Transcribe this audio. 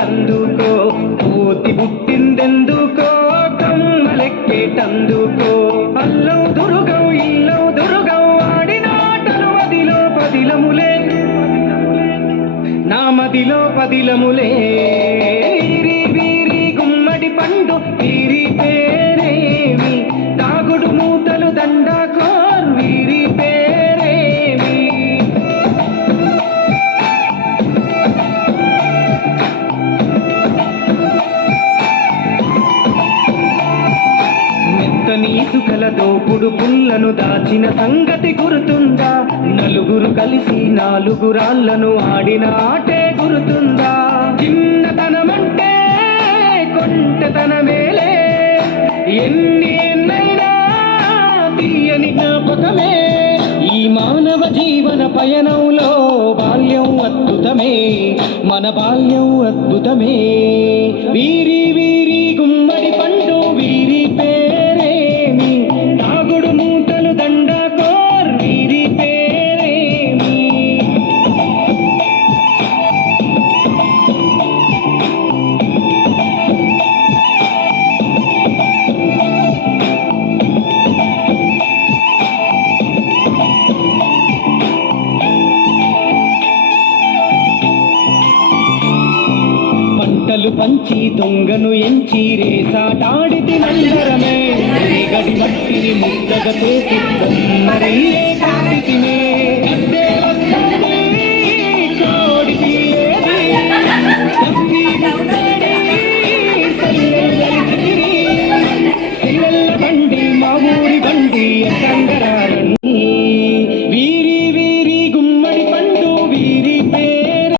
ఆడేటందుకో పూతి పుట్టిందెందుకో కమ్మలెక్కేటందుకో. అల్లం దురుగం ఇల్లం దురుగం ఆడినాటలు మదిలో పదిలములే. నా మదిలో పదిలములే. మెత్తని ఇసుకల దోపుడు పుల్లను దాచిన సంగతి గుర్తుందా? నలుగురు కలిసి నాలుగు రాళ్ళను ఆడిన ఆటే గుర్తుందా? చిన్నతనమంటే కొంటతనమేలే ఎన్ని ఎన్నైనా తీయని జ్ఞాపకమే. ఈ మానవ జీవన పయనంలో బాల్యం అద్భుతమే. మన బాల్యం అద్భుతమే. మాటలు పంచి దొంగను ఎంచి రేసాటాడితి నందరమే గడి మట్టిని ముద్దగతో మా ఊరి బండి సంగర